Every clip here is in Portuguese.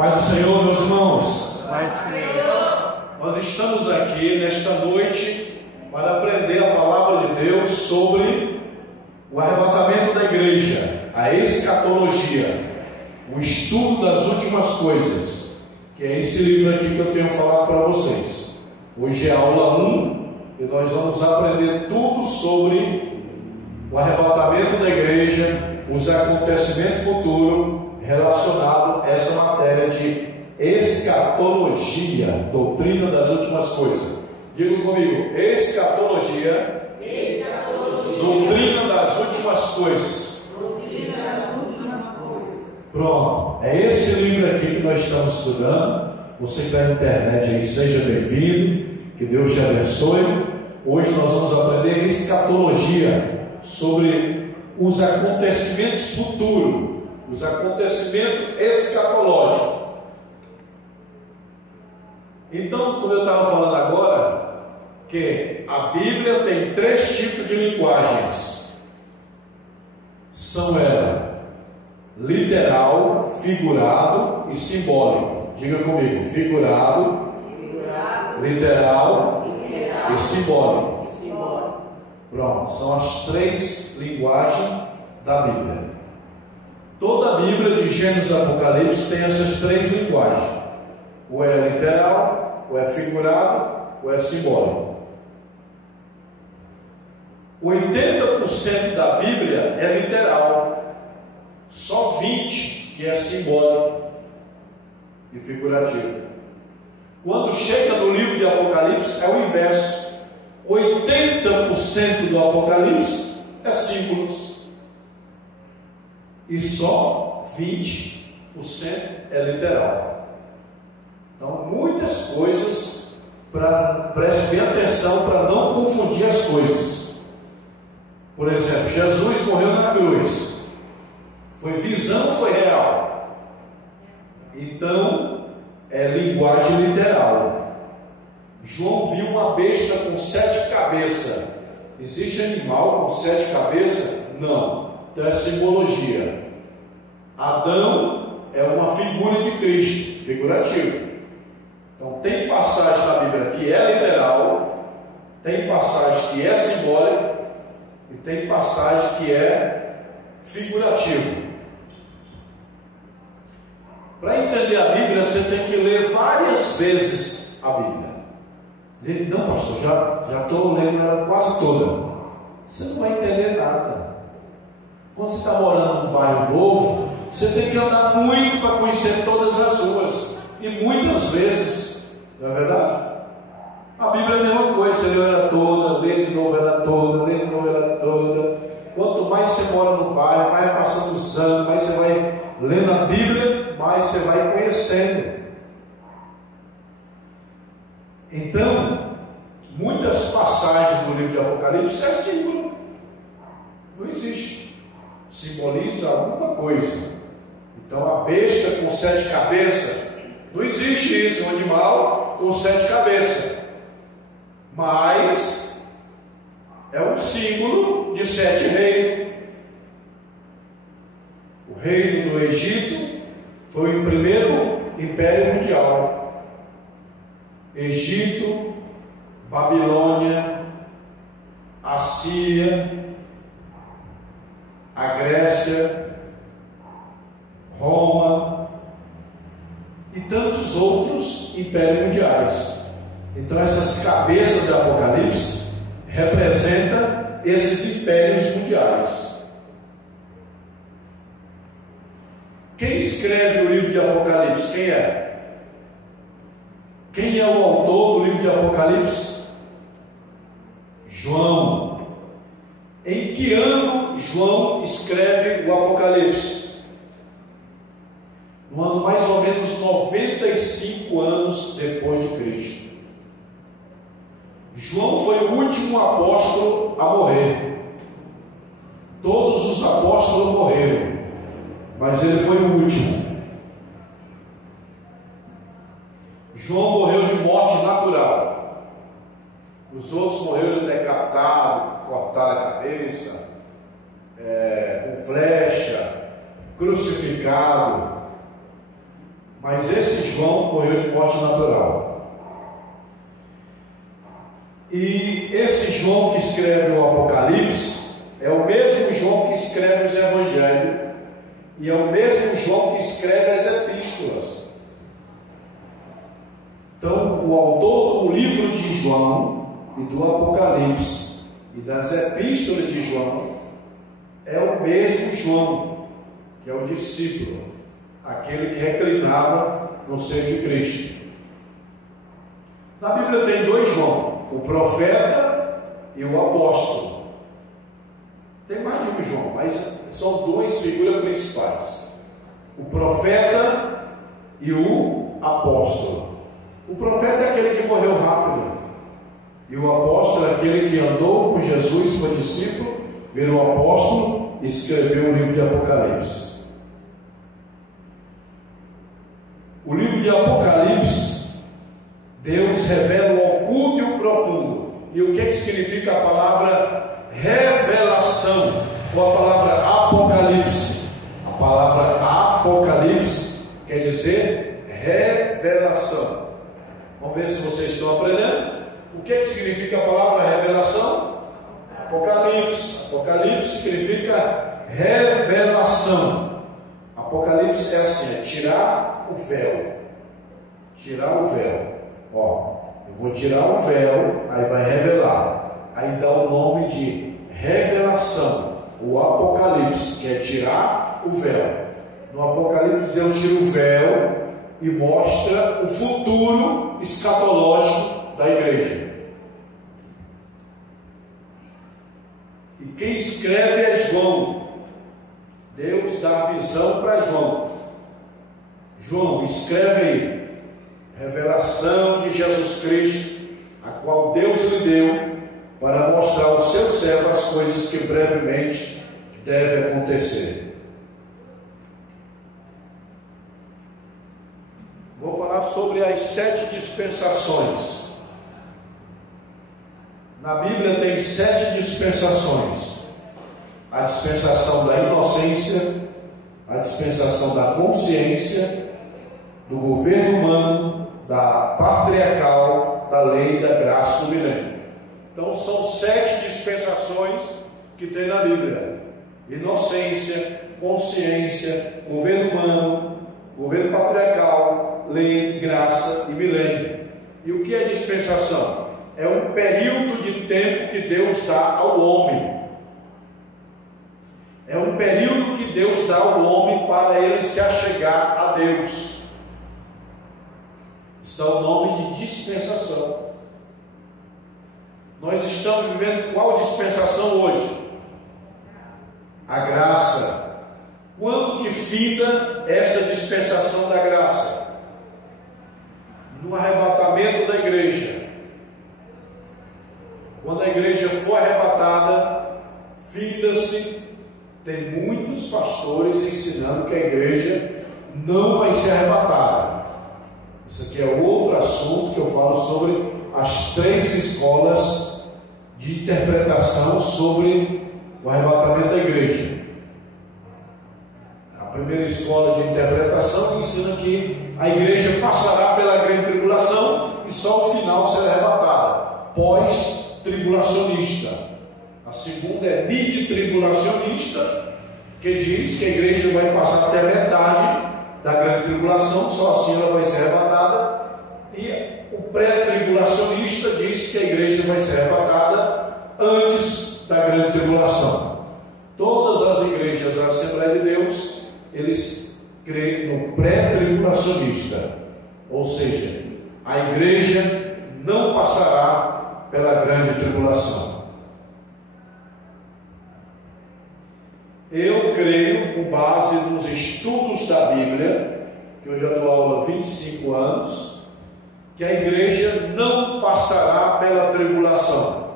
Paz do Senhor, meus irmãos. Paz do Senhor. Nós estamos aqui nesta noite para aprender a palavra de Deus sobre o arrebatamento da igreja, a escatologia, o estudo das últimas coisas, que é esse livro aqui que eu tenho falado para vocês. Hoje é a aula 1 e nós vamos aprender tudo sobre o arrebatamento da igreja, os acontecimentos futuros relacionado a essa matéria de escatologia, doutrina das últimas coisas. Diga comigo, escatologia, doutrina das últimas coisas. Pronto, é esse livro aqui que nós estamos estudando. Você que está na internet aí, seja bem-vindo, que Deus te abençoe. Hoje nós vamos aprender escatologia, sobre os acontecimentos futuros, os acontecimentos escatológicos. Então, como eu estava falando agora, que a Bíblia tem 3 tipos de linguagens. São elas literal, figurado e simbólico. Diga comigo, figurado, literal e simbólico. Pronto, são as 3 linguagens da Bíblia. Toda a Bíblia de Gênesis e Apocalipse tem essas 3 linguagens. Ou é literal, ou é figurado, ou é simbólico. 80% da Bíblia é literal, só 20% que é simbólico e figurativo. Quando chega no livro de Apocalipse é o inverso. 80% do Apocalipse é símbolos e só 20% é literal. Então, muitas coisas, preste bem atenção para não confundir as coisas. Por exemplo, Jesus morreu na cruz. Foi visão ou foi real? Então, é linguagem literal. João viu uma besta com 7 cabeças. Existe animal com 7 cabeças? Não. Então é simbologia. Adão é uma figura de Cristo, figurativo. Então tem passagem na Bíblia que é literal, tem passagem que é simbólica e tem passagem que é figurativo. Para entender a Bíblia, você tem que ler várias vezes a Bíblia. Não, pastor, já estou lendo ela quase toda. Você não vai entender nada. Quando você está morando num bairro novo, você tem que andar muito para conhecer todas as ruas. E muitas vezes, não é verdade? A Bíblia é a mesma coisa. Você lê ela toda, lê de novo ela toda, lê de novo ela toda. Quanto mais você mora no bairro, mais vai passando os anos, mais você vai lendo a Bíblia, mais você vai conhecendo. Então, muitas passagens do livro de Apocalipse é símbolo. Não existe. Simboliza alguma coisa. Então, a besta com 7 cabeças, não existe isso, um animal com 7 cabeças. Mas é um símbolo de 7 reinos. O reino do Egito foi o primeiro império mundial. Egito, Babilônia, Assíria, a Grécia, Roma e tantos outros impérios mundiais. Então essas cabeças de Apocalipse representam esses impérios mundiais. Quem escreve o livro de Apocalipse? Quem é? Quem é o autor do livro de Apocalipse? João. Em que ano João escreve o Apocalipse? No ano mais ou menos 95 anos depois de Cristo. João foi o último apóstolo a morrer. Todos os apóstolos morreram, mas ele foi o último. João morreu de morte natural. Os outros morreram decapitados, cortaram a cabeça, com flecha, crucificado. Mas esse João morreu de morte natural. E esse João que escreve o Apocalipse é o mesmo João que escreve os Evangelhos e é o mesmo João que escreve as Epístolas. Então, o autor do livro de João e do Apocalipse e das Epístolas de João é o mesmo João, que é o discípulo, aquele que reclinava no seio de Cristo. Na Bíblia tem dois João, o profeta e o apóstolo. Tem mais de um João, mas são duas figuras principais: o profeta e o apóstolo. O profeta é aquele que morreu rápido, e o apóstolo é aquele que andou com Jesus, foi discípulo, virou apóstolo e escreveu o livro de Apocalipse. O livro de Apocalipse, Deus revela o oculto e o profundo. E o que significa a palavra revelação, ou a palavra apocalipse? A palavra apocalipse quer dizer revelação. Vamos ver se vocês estão aprendendo. O que significa a palavra revelação? Apocalipse. Apocalipse significa revelação. Apocalipse é assim, é tirar o véu. Tirar o véu. Ó, eu vou tirar o véu, aí vai revelar. Aí dá o nome de revelação. O Apocalipse, que é tirar o véu. No Apocalipse, Deus tira o véu e mostra o futuro escatológico da igreja. E quem escreve é João. Deus dá a visão para João. João, escreve aí: revelação de Jesus Cristo, a qual Deus lhe deu para mostrar aos seus servos as coisas que brevemente devem acontecer. Vou falar sobre as 7 dispensações. Na Bíblia tem 7 dispensações: a dispensação da inocência, a dispensação da consciência, do governo humano, da patriarcal, da lei e da graça do milênio. Então são 7 dispensações que tem na Bíblia: inocência, consciência, governo humano, governo patriarcal, lei, graça e milênio. E o que é dispensação? É um período de tempo que Deus dá ao homem. É um período que Deus dá ao homem para ele se achegar a Deus. Isso é o nome de dispensação. Nós estamos vivendo qual dispensação hoje? A graça. Quando que finda essa dispensação da graça? No arrebatamento da igreja. Quando a igreja for arrebatada, finda-se. Tem muitos pastores ensinando que a igreja não vai ser arrebatada. Isso aqui é outro assunto que eu falo sobre as 3 escolas de interpretação sobre o arrebatamento da igreja. A primeira escola de interpretação ensina que a igreja passará pela grande tribulação e só ao final será arrebatada, pós-tribulacionista. A segunda é mid-tribulacionista, que diz que a igreja vai passar até a metade da grande tribulação, só assim ela vai ser arrebatada. E o pré-tribulacionista diz que a igreja vai ser arrebatada antes da grande tribulação. Todas as igrejas da Assembleia de Deus, eles creem no pré-tribulacionista, ou seja, a igreja não passará pela grande tribulação. Eu creio, com base nos estudos da Bíblia, que eu já dou aula há 25 anos, que a igreja não passará pela tribulação.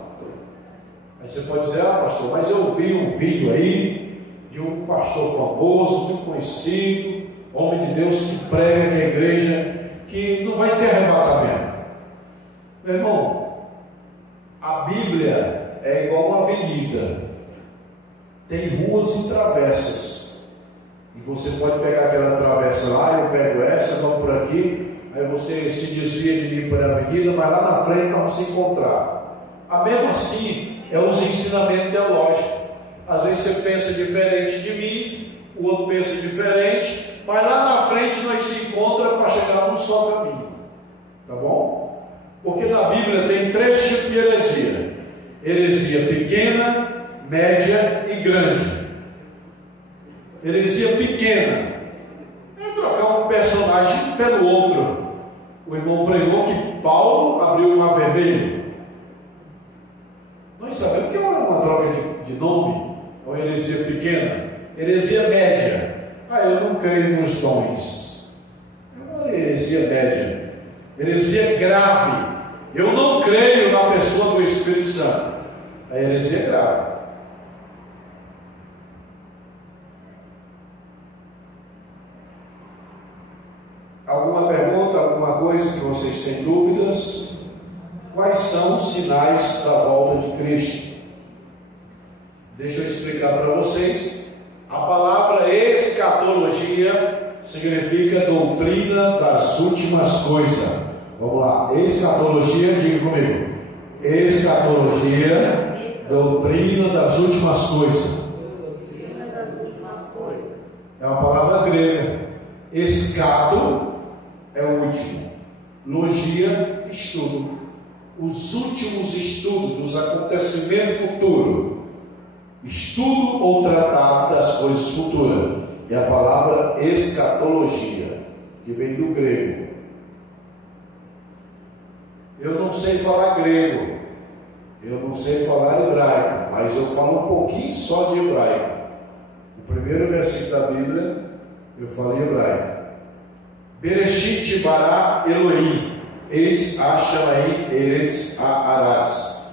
Aí você pode dizer: ah, pastor, mas eu vi um vídeo aí de um pastor famoso, muito conhecido, homem de Deus, que prega que a igreja, que não vai ter arrebatamento. Meu irmão, a Bíblia é igual uma avenida. Tem ruas e travessas, e você pode pegar aquela travessa lá, eu pego essa, vão por aqui, aí você se desvia de mim por a avenida, mas lá na frente vamos se encontrar. A mesmo assim, é os ensinamentos teológicos. Às vezes você pensa diferente de mim, o outro pensa diferente, mas lá na frente nós se encontramos para chegar num só caminho. Tá bom? Porque na Bíblia tem 3 tipos de heresia: heresia pequena, média e grande. Heresia pequena é trocar um personagem pelo outro. O irmão pregou que Paulo abriu o mar vermelho. Nós sabemos que é uma troca de nome. É uma heresia pequena. Heresia média: eu não creio nos dons. É uma heresia média. Heresia grave: eu não creio na pessoa do Espírito Santo. A heresia é grave. Alguma pergunta, alguma coisa que vocês têm dúvidas? Quais são os sinais da volta de Cristo? Deixa eu explicar para vocês. A palavra escatologia significa doutrina das últimas coisas. Vamos lá, escatologia, diga comigo. Escatologia, doutrina das últimas coisas. É uma palavra grega. Escato é o último. Logia, estudo. Os últimos estudos dos acontecimentos futuros. Estudo ou tratado das coisas futuras. É a palavra escatologia, que vem do grego. Eu não sei falar grego, eu não sei falar hebraico, mas eu falo um pouquinho só de hebraico. O primeiro versículo da Bíblia, eu falo em hebraico. Bereshit bara Elohim, eis Ashamaim eretz haaretz.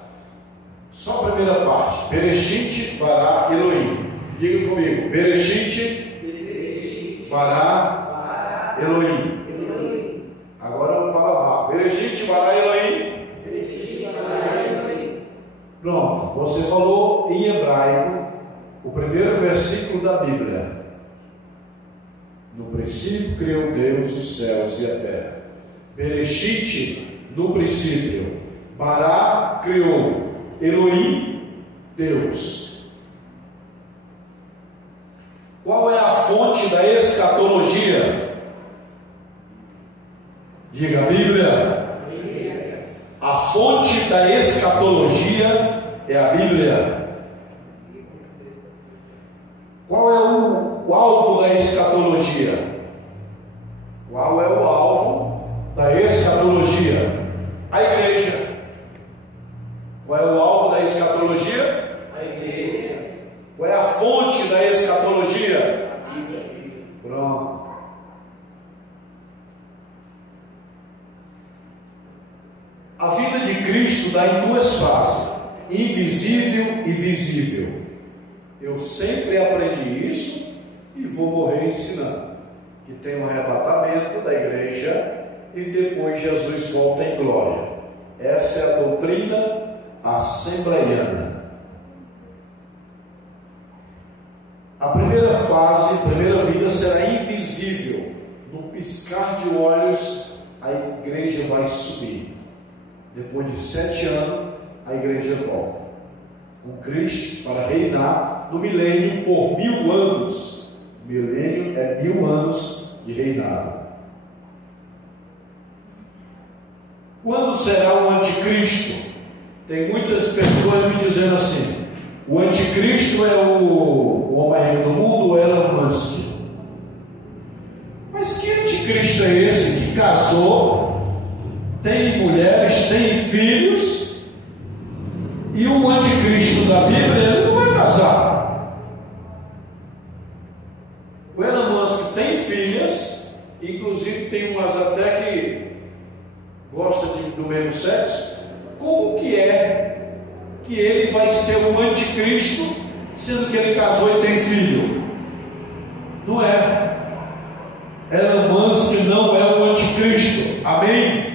Só a primeira parte. Bereshit bara Elohim. Diga comigo. Bereshit bara Elohim. Agora eu vou falar rápido. Bereshit bara Elohim. Pronto. Você falou em hebraico o primeiro versículo da Bíblia. No princípio criou Deus os céus e a terra. Bereshit, no princípio. Bará criou. Elohim, Deus. Qual é a fonte da escatologia? Diga a Bíblia. A fonte da escatologia é a Bíblia. Qual é o alvo da escatologia? Qual é o alvo da escatologia? A igreja. Qual é o alvo da escatologia? A igreja. Qual é a fonte da escatologia? A Bíblia. Pronto. A vida de Cristo dá em 2 fases: invisível e visível. Eu sempre aprendi isso e vou morrer ensinando. Que tem um arrebatamento da igreja e depois Jesus volta em glória. Essa é a doutrina assembleiana. A primeira fase, a primeira vida será invisível. No piscar de olhos, a igreja vai subir. Depois de 7 anos, a igreja volta com Cristo para reinar no milênio por 1000 anos. O milênio é 1000 anos de reinado. Quando será o anticristo? Tem muitas pessoas me dizendo assim: o anticristo é o homem do mundo, é Elon Musk. Mas que anticristo é esse que casou, tem mulheres, tem filhos, e o anticristo da Bíblia ele não vai casar? O Elon Musk tem filhas, inclusive tem umas até que gosta do mesmo sexo. Como que é que ele vai ser um anticristo, sendo que ele casou e tem filho? Não é. Elon Musk não é o anticristo. Amém?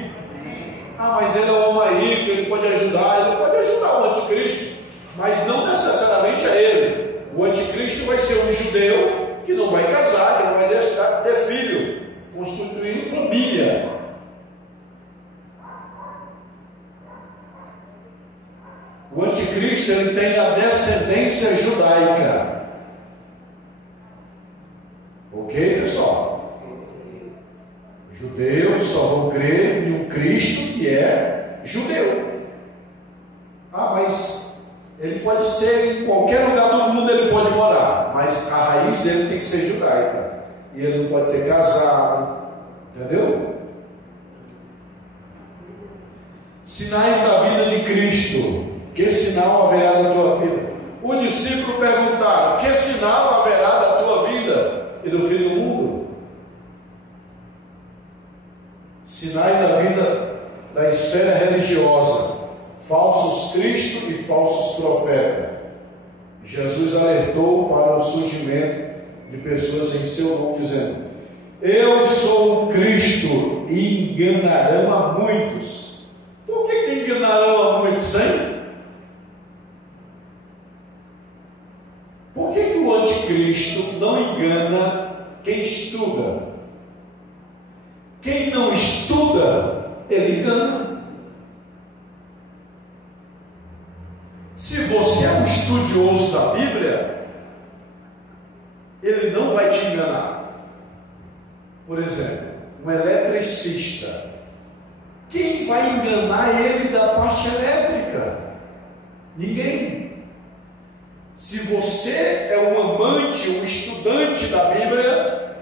Mas ele é um homem rico, ele pode ajudar o anticristo, mas não necessariamente é ele. O anticristo vai ser um judeu que não vai casar, que não vai deixar ter filho, constituindo Cristo ele tem a descendência judaica. Ok, pessoal? Judeus só vão crer em um Cristo que é judeu. Ah, mas ele pode ser em qualquer lugar do mundo, ele pode morar, mas a raiz dele tem que ser judaica. E ele não pode ter casado, entendeu? Sinais da vida de Cristo. Que sinal haverá da tua vida? O discípulo perguntaram: que sinal haverá da tua vida e do fim do mundo? Sinais da vida da esfera religiosa. Falsos cristos e falsos profetas. Jesus alertou para o surgimento de pessoas em seu nome, dizendo: eu sou o Cristo, e enganarão a muitos. Por que enganarão a muitos, hein? Por que o anticristo não engana quem estuda? Quem não estuda, ele engana. Se você é um estudioso da Bíblia, ele não vai te enganar. Por exemplo, um eletricista, quem vai enganar ele da parte elétrica? Ninguém. Se você é um amante, um estudante da Bíblia,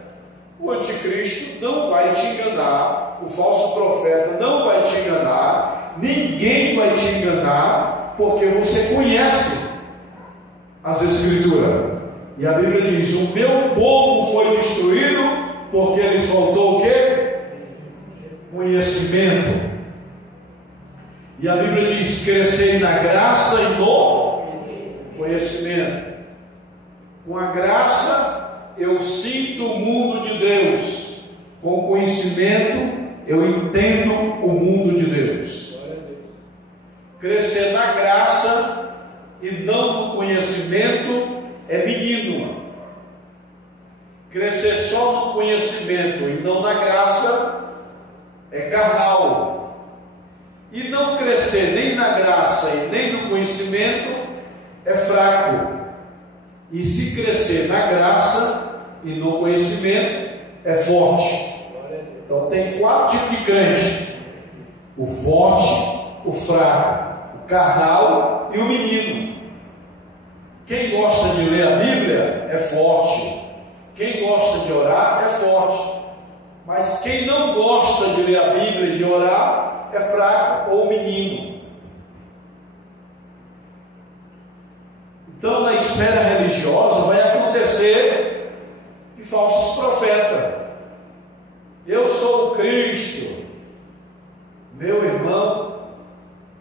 o anticristo não vai te enganar, o falso profeta não vai te enganar, ninguém vai te enganar, porque você conhece as Escrituras. E a Bíblia diz: o meu povo foi destruído porque lhes faltou o quê? Conhecimento. E a Bíblia diz: crescei na graça e no conhecimento. Com a graça eu sinto o mundo de Deus, com o conhecimento eu entendo o mundo de Deus. Crescer na graça e não no conhecimento é menino. Crescer só no conhecimento e não na graça é carnal. E não crescer nem na graça e nem no conhecimento é fraco. E se crescer na graça e no conhecimento é forte. Então tem 4 tipos de crente: o forte, o fraco, o carnal e o menino. Quem gosta de ler a Bíblia é forte. Quem gosta de orar é forte. Mas quem não gosta de ler a Bíblia e de orar é fraco ou menino. Então, na esfera religiosa vai acontecer de falsos profetas. Eu sou o Cristo. Meu irmão,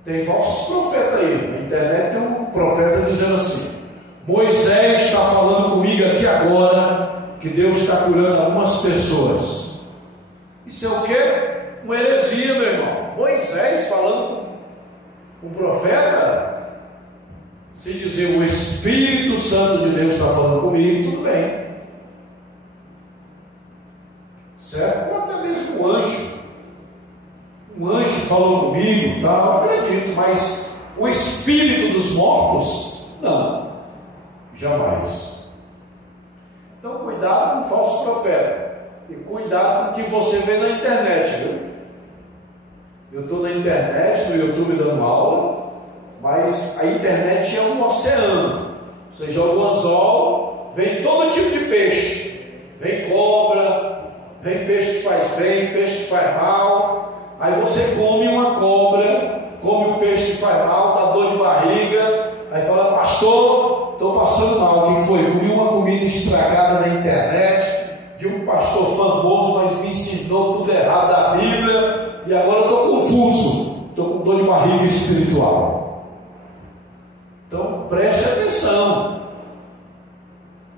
tem falsos profetas aí. Na internet tem um profeta dizendo assim: Moisés está falando comigo aqui agora que Deus está curando algumas pessoas. Isso é o quê? Uma heresia, meu irmão. Moisés falando com um profeta. Se dizer o Espírito Santo de Deus está falando comigo, tudo bem. Certo? Ou até mesmo um anjo. Um anjo falou comigo, tá? Eu acredito, mas o Espírito dos mortos, não. Jamais. Então, cuidado com o falso profeta. E cuidado com o que você vê na internet, viu? Eu estou na internet, no YouTube dando aula, mas a internet é um oceano. Você joga um anzol, vem todo tipo de peixe. Vem cobra, vem peixe que faz bem, peixe que faz mal. Aí você come uma cobra, come um peixe que faz mal, dá dor de barriga. Aí fala: pastor, estou passando mal. O que foi? Comi uma comida estragada na internet de um pastor famoso, mas me ensinou tudo errado da Bíblia, e agora eu estou confuso, estou com dor de barriga espiritual. Então preste atenção.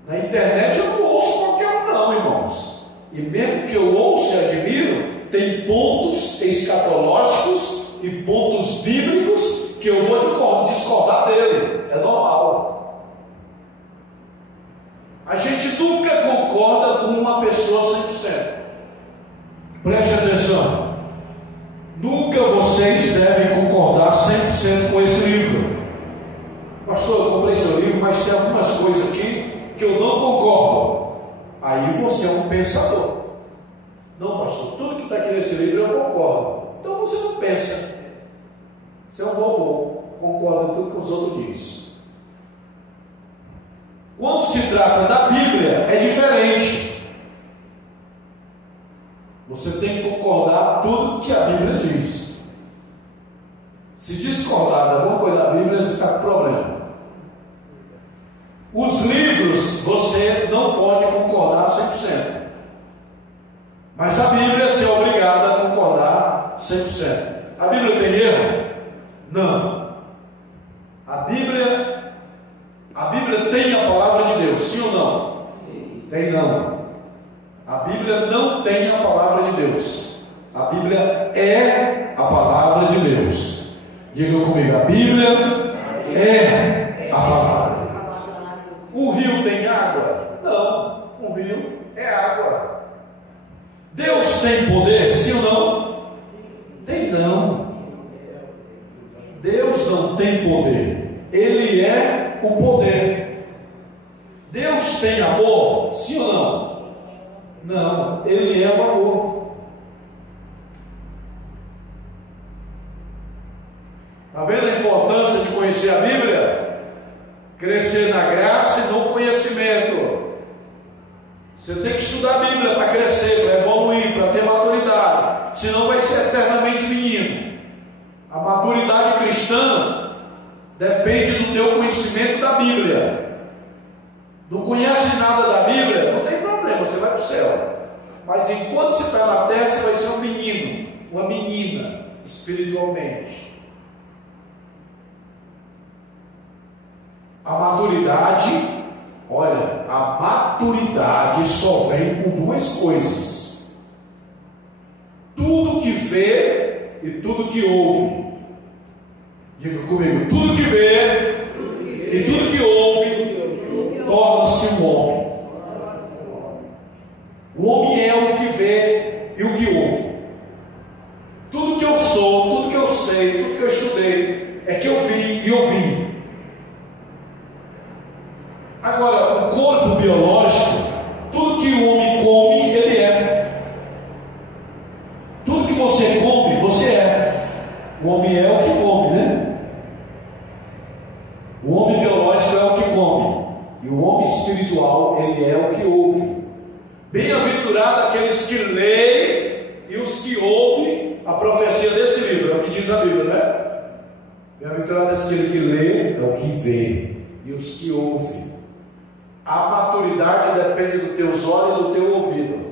Na internet eu não ouço qualquer um não, irmãos. E mesmo que eu ouça e admiro, tem pontos escatológicos e pontos bíblicos que eu vou discordar dele. É normal. A gente nunca concorda com uma pessoa 100%. Preste atenção. Nunca vocês devem concordar 100% com esse livro. mas tem algumas coisas aqui que eu não concordo. Aí você é um pensador. Não, pastor, tudo que está aqui nesse livro eu concordo. Então você não pensa. Você é um robô, concorda com tudo que os outros dizem. Quando se trata da Bíblia, é diferente. Você tem que concordar tudo que a Bíblia diz. Se discordar de alguma coisa da Bíblia, você está com problema. Os livros, você não pode concordar 100%. Mas a Bíblia, você é obrigado a concordar 100%. A Bíblia tem erro? Não. A Bíblia tem a palavra de Deus, sim ou não? Sim. Tem não. A Bíblia não tem a palavra de Deus. A Bíblia é a palavra de Deus. Diga comigo, a Bíblia é a palavra. Um rio tem água? Não. Um rio é água. Deus tem poder, sim ou não? Tem não. Deus não tem poder. Ele é o poder. Deus tem amor, sim ou não? Não, Ele é o amor. Está vendo a importância de conhecer a Bíblia? Crescer na graça e no conhecimento. Você tem que estudar a Bíblia para crescer, para evoluir, para ter maturidade. Senão vai ser eternamente menino. A maturidade cristã depende do teu conhecimento da Bíblia. Não conhece nada da Bíblia? Não tem problema, você vai para o céu. Mas enquanto você está na terra, você vai ser um menino, uma menina, espiritualmente. A maturidade, olha, a maturidade só vem com duas coisas: tudo que vê e tudo que ouve. Diga comigo, tudo que vê e tudo que ouve torna-se um homem. O homem é o que vê e o que ouve. Tudo que eu sou, tudo que eu sei, tudo que eu estudei, é que eu vi e ouvi. Agora, o corpo biológico, tudo que o homem come, ele é. Tudo que você come, você é. O homem é o que come, né? O homem biológico é o que come. E o homem espiritual, ele é o que ouve. Bem-aventurado aqueles que leem e os que ouvem a profecia desse livro. É o que diz a Bíblia, né? Bem-aventurado aquele que lê, é o que vê. E os que ouvem. A maturidade depende dos teus olhos e do teu ouvido.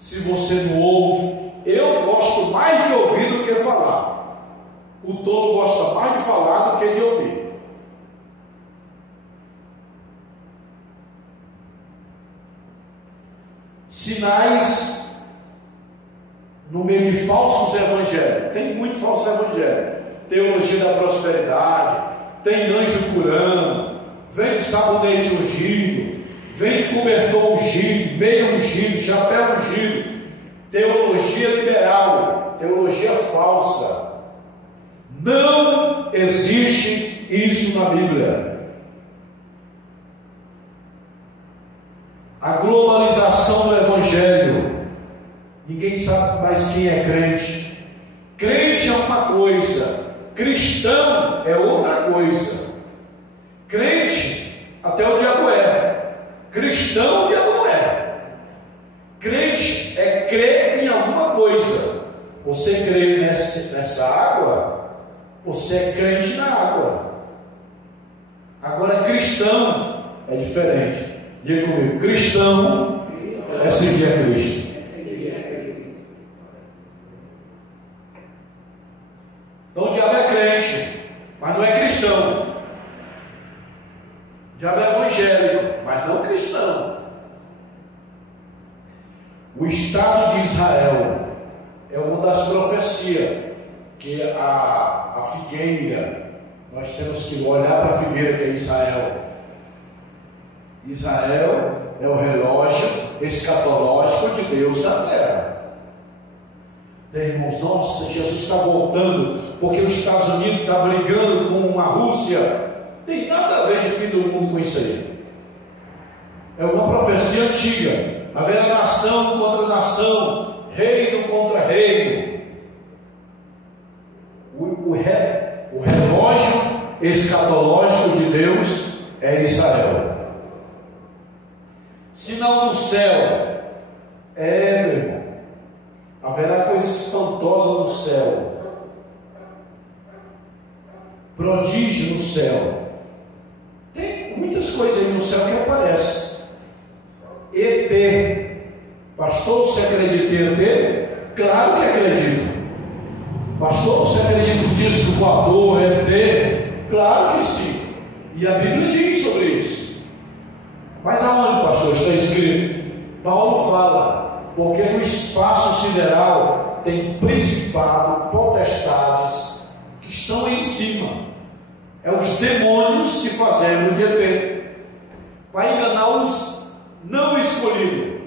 Se você não ouve, eu gosto mais de ouvir do que falar. O tolo gosta mais de falar do que de ouvir. Sinais no meio de falsos evangelhos. Tem muito falso evangelho. Teologia da prosperidade, tem anjo curando, vem de sabonete ungido, vem de cobertor ungido, meio ungido, chapéu ungido. Teologia liberal, teologia falsa. Não existe isso na Bíblia. A globalização do Evangelho. Ninguém sabe mais quem é crente. Crente é uma coisa, cristão é outra coisa. Crente, até o diabo é. Cristão, o diabo não é. Crente é crer em alguma coisa. Você crê nessa água, você é crente na água. Agora, cristão é diferente. Diga comigo, cristão é seguir a Cristo. Então o diabo é crente, mas não é cristão. O diabo é evangélico, mas não cristão. O Estado de Israel é uma das profecias, que a figueira, nós temos que olhar para a figueira que é Israel. Israel é o relógio escatológico de Deus na terra. Irmãos, nossa, Jesus está voltando, porque os Estados Unidos está brigando com a Rússia, tem nada a ver de fim do mundo com isso aí. É uma profecia antiga. Haverá nação contra nação, reino contra reino. O relógio escatológico de Deus é Israel. Sinal no céu. Meu irmão, haverá coisa espantosa no céu. Prodígio no céu. Tem muitas coisas aí no céu que aparecem. ET. Pastor, você acredita em ET? Claro que acredito. Pastor, você acredita em disco voador, ET? Claro que sim. E a Bíblia diz sobre isso. Mas aonde, pastor, está escrito? Paulo fala, porque no espaço sideral tem principado, potestades que estão em cima. É os demônios se fazendo de ET, para enganar os não escolhidos.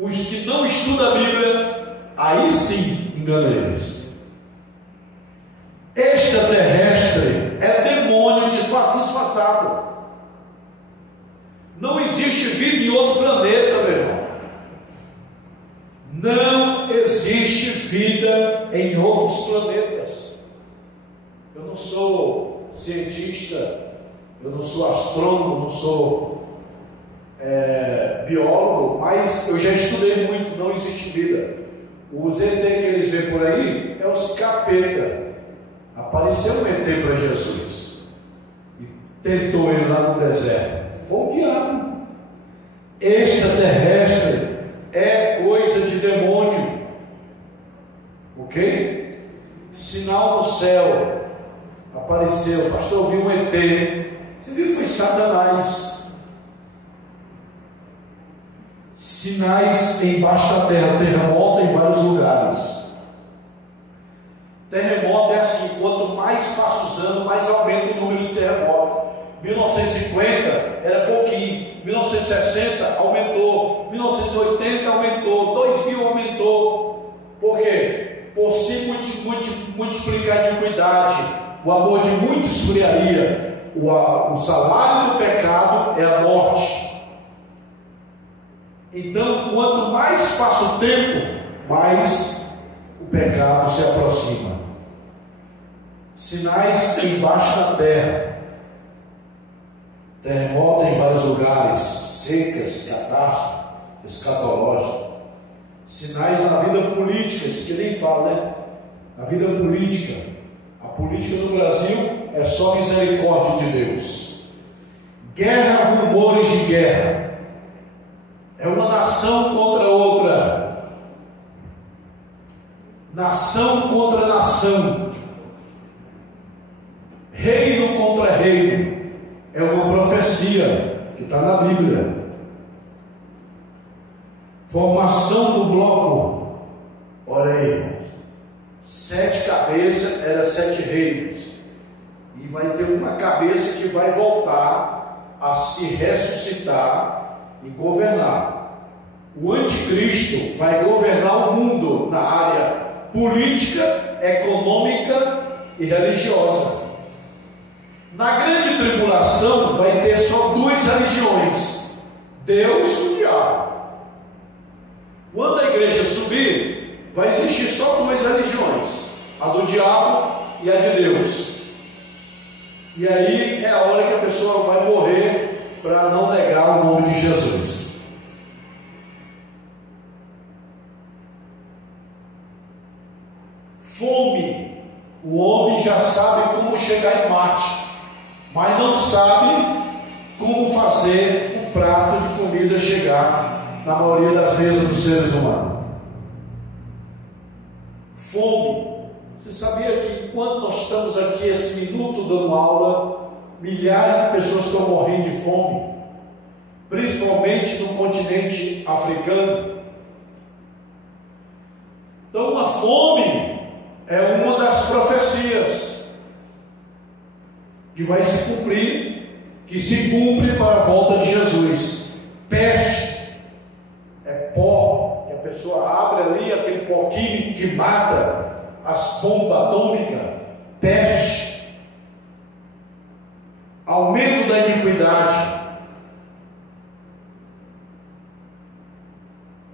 Os que não estudam a Bíblia, aí sim engana eles. Extraterrestre é demônio de fato disfarçado. Não existe vida em outro planeta, meu irmão. Não existe vida em outros planetas. Eu não sou cientista, eu não sou astrônomo, não sou biólogo, mas eu já estudei muito. Não existe vida. Os ET que eles veem por aí é os capeta. Apareceu um ET para Jesus e tentou ele lá no deserto. Foi o diabo. Extraterrestre é coisa de demônio. Ok? Sinal no céu. Apareceu. Pastor, eu vi um ET. Você viu? Foi Satanás. Sinais embaixo da terra. Terremoto em vários lugares. Terremoto é assim: quanto mais passa os anos, mais aumenta o número de terremotos. 1950 era pouquinho, 1960 aumentou, 1980 aumentou, 2000 aumentou. Por quê? Por se multiplicar a iniquidade, o amor de muito esfriaria. O salário do pecado é a morte. Então, quanto mais passa o tempo, mais o pecado se aproxima. Sinais embaixo da terra. Terremoto em vários lugares, secas, catástrofe, escatológico. Sinais na vida política, isso que nem fala, né? Na vida política. A política do Brasil é só misericórdia de Deus. Guerra, rumores de guerra. É uma nação contra outra. Nação contra nação. Reino contra reino. É uma profecia que está na Bíblia. Formação do bloco. Olha aí, 7 cabeças era 7 reinos. E vai ter uma cabeça que vai voltar a se ressuscitar e governar. O anticristo vai governar o mundo na área política, econômica e religiosa. Na grande tribulação vai ter só 2 religiões: Deus e o diabo. Quando a igreja subir, vai existir só 2 religiões: a do diabo e a de Deus. E aí é a hora que a pessoa vai morrer para não negar o nome de Jesus. Fome. O homem já sabe como chegar em Marte, mas não sabe como fazer o prato de comida chegar na maioria das mesas dos seres humanos. Fome. Você sabia que quando nós estamos aqui esse minuto dando aula, milhares de pessoas estão morrendo de fome, principalmente no continente africano? Então a fome é uma das profecias que vai se cumprir, que se cumpre para a volta de Jesus. Peste é pó, que a pessoa abre ali aquele pó químico que mata, as bombas atômicas. Peste. aumento da iniquidade,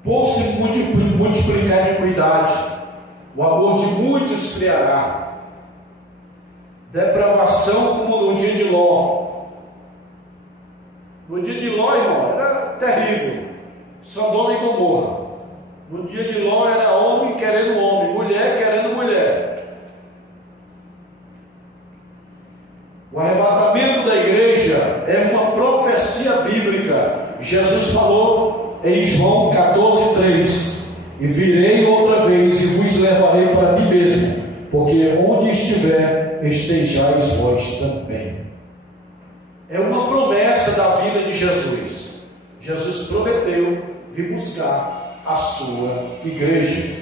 por se multiplicar a iniquidade, o amor de muitos esfriará, depravação como no dia de Ló. No dia de Ló, irmão, era terrível, Sodoma e Gomorra. No dia de Ló era homem querendo homem, mulher querendo mulher. O arrebatamento da igreja é uma profecia bíblica. Jesus falou em João 14:3: e virei outra vez e vos levarei para mim mesmo, porque onde estiver, estejais vós também. É uma promessa da vida de Jesus. Jesus prometeu vir buscar a sua igreja.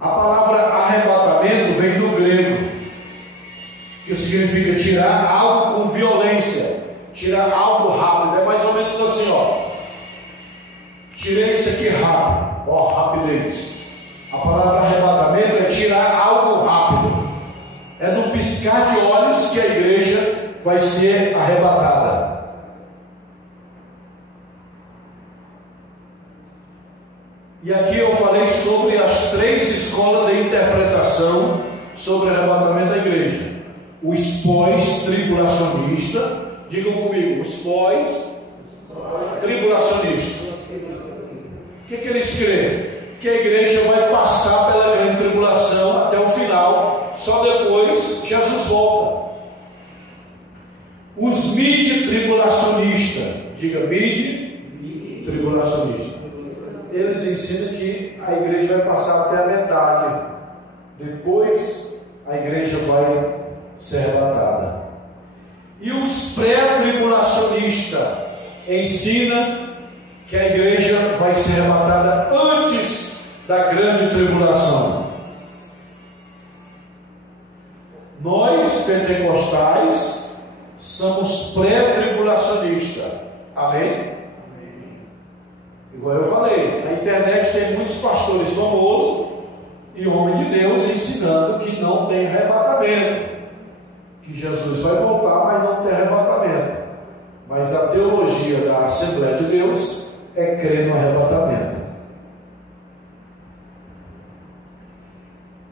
A palavra arrebatamento vem do grego, que significa tirar algo com violência, tirar algo rápido. É mais ou menos assim, ó. Tirei isso aqui rápido, ó, rapidez. A palavra arrebatamento é tirar algo rápido. É no piscar de olhos que a igreja vai ser arrebatada. E aqui eu falei sobre as 3 escolas de interpretação sobre o arrebatamento da igreja. Os pós-tribulacionistas, digam comigo, os pós-tribulacionistas. O que eles creem? Que a igreja vai passar pela grande tribulação até o final, só depois Jesus volta. Os mid-tribulacionistas, diga mid-tribulacionista, eles ensinam que a igreja vai passar até a metade, depois a igreja vai ser arrebatada. E os pré-tribulacionistas ensinam que a igreja vai ser arrebatada antes da grande tribulação. Nós, pentecostais, somos pré-tribulacionistas. Amém? Igual eu falei, na internet tem muitos pastores famosos e homens de Deus ensinando que não tem arrebatamento, que Jesus vai voltar, mas não tem arrebatamento. Mas a teologia da Assembleia de Deus é crer no arrebatamento.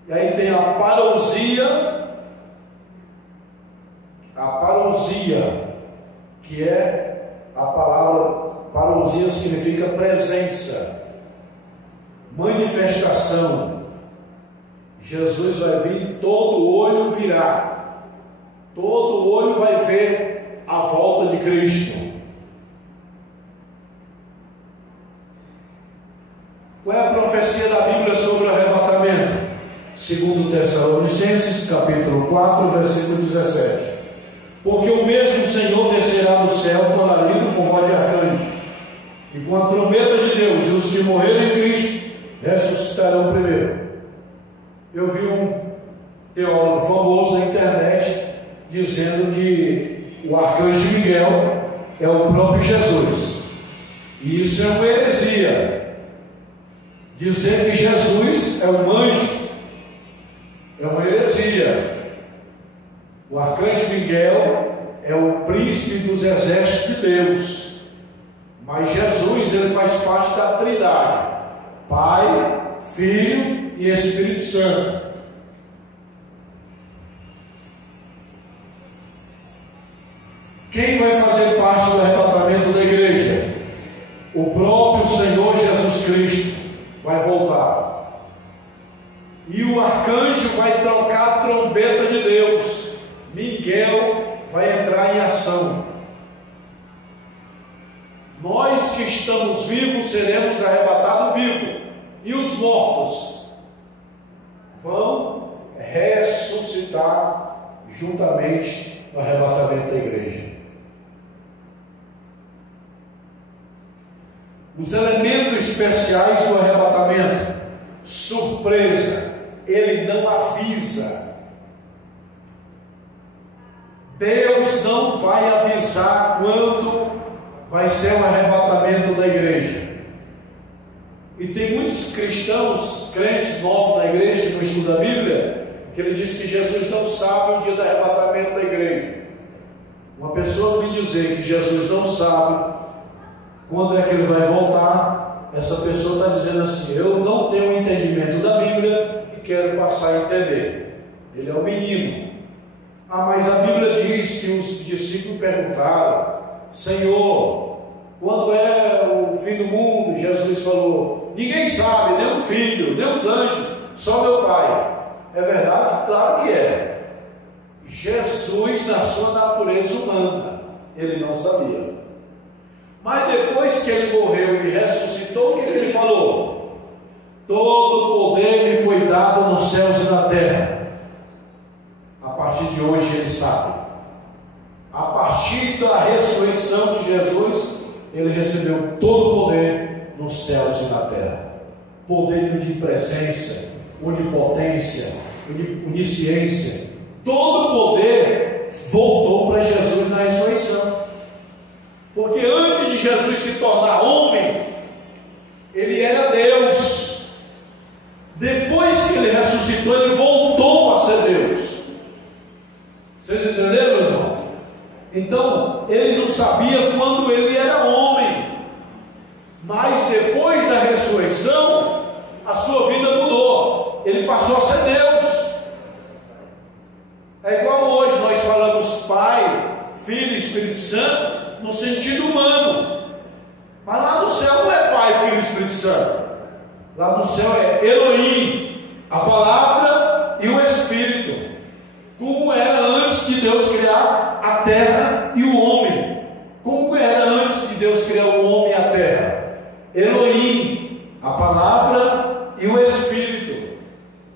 E aí tem a parousia, que é a palavra parousia, significa presença, manifestação. Jesus vai vir, todo olho virá, todo olho vai ver a volta de Cristo. Qual é a profecia da Bíblia sobre o arrebatamento? Segundo Tessalonicenses, capítulo 4, versículo 17. Porque o mesmo Senhor descerá do céu com alarido, com voz de arcanjo, e com a trombeta de Deus, e os que morreram em Cristo ressuscitarão primeiro. Eu vi um teólogo famoso na internet dizendo que o arcanjo Miguel é o próprio Jesus. E isso é uma heresia. Dizer que Jesus é um anjo é uma heresia. O arcanjo Miguel é o príncipe dos exércitos de Deus, mas Jesus, ele faz parte da Trindade: Pai, Filho e Espírito Santo. Quem vai fazer parte do arrebatamento da igreja? O próprio Senhor Jesus Cristo vai voltar. E o arcanjo vai tocar a trombeta de Deus. Miguel vai entrar em ação. Nós que estamos vivos seremos arrebatados vivos. E os mortos vão ressuscitar juntamente no arrebatamento da igreja. Os elementos especiais do arrebatamento: surpresa. Ele não avisa. Deus não vai avisar quando vai ser o arrebatamento da igreja. E tem muitos cristãos, crentes novos na igreja que não estudam a Bíblia, que ele diz que Jesus não sabe o dia do arrebatamento da igreja. Uma pessoa me dizer que Jesus não sabe quando é que ele vai voltar, essa pessoa está dizendo assim: eu não tenho entendimento da Bíblia e quero passar a entender. Ele é um menino. Mas a Bíblia diz que os discípulos perguntaram: Senhor, quando é o fim do mundo? Jesus falou: ninguém sabe, nem o filho, nem os anjos, só meu Pai. É verdade? Claro que é. Jesus, na sua natureza humana, ele não sabia. Mas depois que ele morreu e ressuscitou, o que ele falou? Todo poder me foi dado nos céus e na terra. A partir de hoje ele sabe. A partir da ressurreição de Jesus, ele recebeu todo o poder nos céus e na terra. Poder de presença, onipotência, onisciência. Todo o poder voltou para Jesus na ressurreição. Porque antes de Jesus se tornar homem, ele era Deus. Depois que ele ressuscitou, ele voltou a ser Deus. Vocês entenderam, meus irmãos? Então, ele não sabia quando ele era homem. Mas depois da ressurreição, a sua vida mudou. Ele passou a ser Deus. É igual hoje, nós falamos Pai, Filho e Espírito Santo no sentido humano. Mas lá no céu não é Pai, Filho e Espírito Santo. Lá no céu é Elohim, a palavra e o Espírito. Como era antes de Deus criar a terra e o homem. Como era antes de Deus criar o homem e a terra? Elohim, a palavra e o Espírito.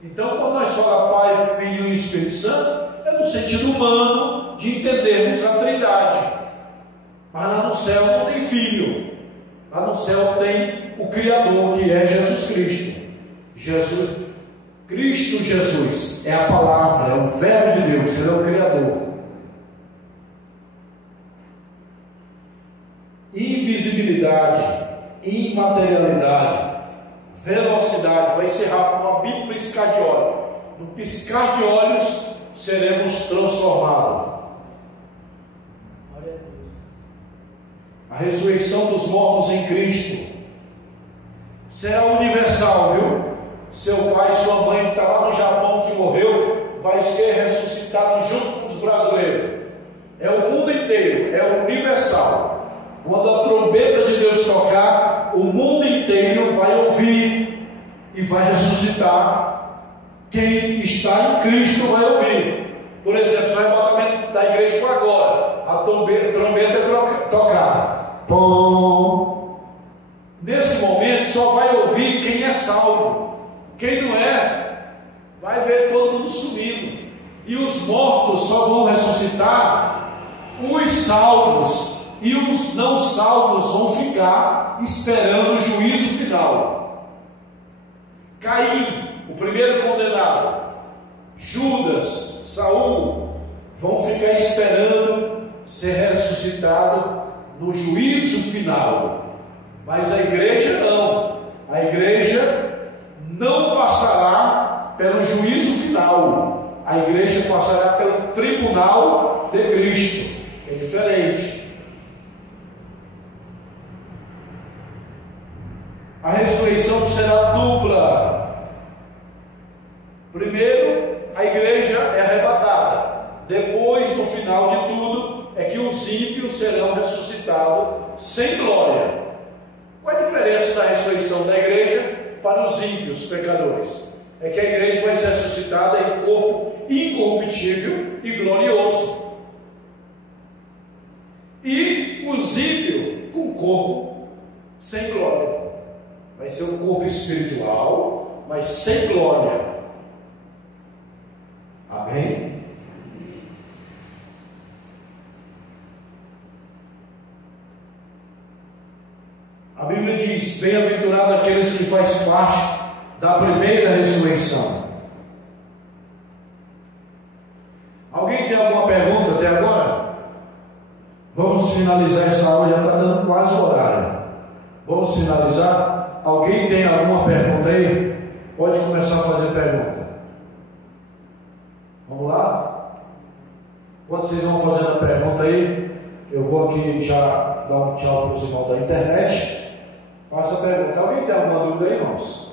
Então, quando nós falamos Pai, Filho e Espírito Santo, é no sentido humano de entendermos a Trindade. Mas lá no céu não tem filho. Lá no céu tem o Criador, que é Jesus Cristo. Cristo Jesus é a palavra, é o Verbo de Deus, ele é o Criador. Invisibilidade, imaterialidade, velocidade, vai ser rápido, um abrir e piscar de olhos. No piscar de olhos seremos transformados. A ressurreição dos mortos em Cristo será universal, viu? Seu pai e sua mãe que está lá no Japão, que morreu, vai ser ressuscitado junto com os brasileiros. É o mundo inteiro, é universal. Quando a trombeta de Deus tocar, o mundo inteiro vai ouvir e vai ressuscitar. Quem está em Cristo vai ouvir. Por exemplo, o arrebatamento da igreja foi agora. A trombeta é tocada. Pum. Nesse momento só vai ouvir quem é salvo. Quem não é, vai ver todo mundo sumindo. E os mortos só vão ressuscitar os salvos. E os não salvos vão ficar esperando o juízo final. Caim, o primeiro condenado, Judas, Saul, vão ficar esperando ser ressuscitado no juízo final. Mas a igreja não. A igreja não passará pelo juízo final. A igreja passará pelo tribunal de Cristo. É diferente. A ressurreição será dupla. Primeiro, a igreja é arrebatada. Depois, no final de tudo, é que os ímpios serão ressuscitados sem glória. Qual a diferença da ressurreição da igreja para os ímpios pecadores? É que a igreja vai ser ressuscitada em corpo incorruptível e glorioso. E os ímpios com corpo sem glória. Vai ser um corpo espiritual, mas sem glória. Amém? A Bíblia diz: bem-aventurado aqueles que fazem parte da primeira ressurreição. Alguém tem alguma pergunta até agora? Vamos finalizar essa aula, já está dando quase o horário. Vamos finalizar? Alguém tem alguma pergunta aí? Pode começar a fazer pergunta. Enquanto vocês vão fazendo a pergunta aí, eu vou aqui já dar um tchau para os irmãos da internet. Faça a pergunta. Alguém tem alguma dúvida aí, irmãos?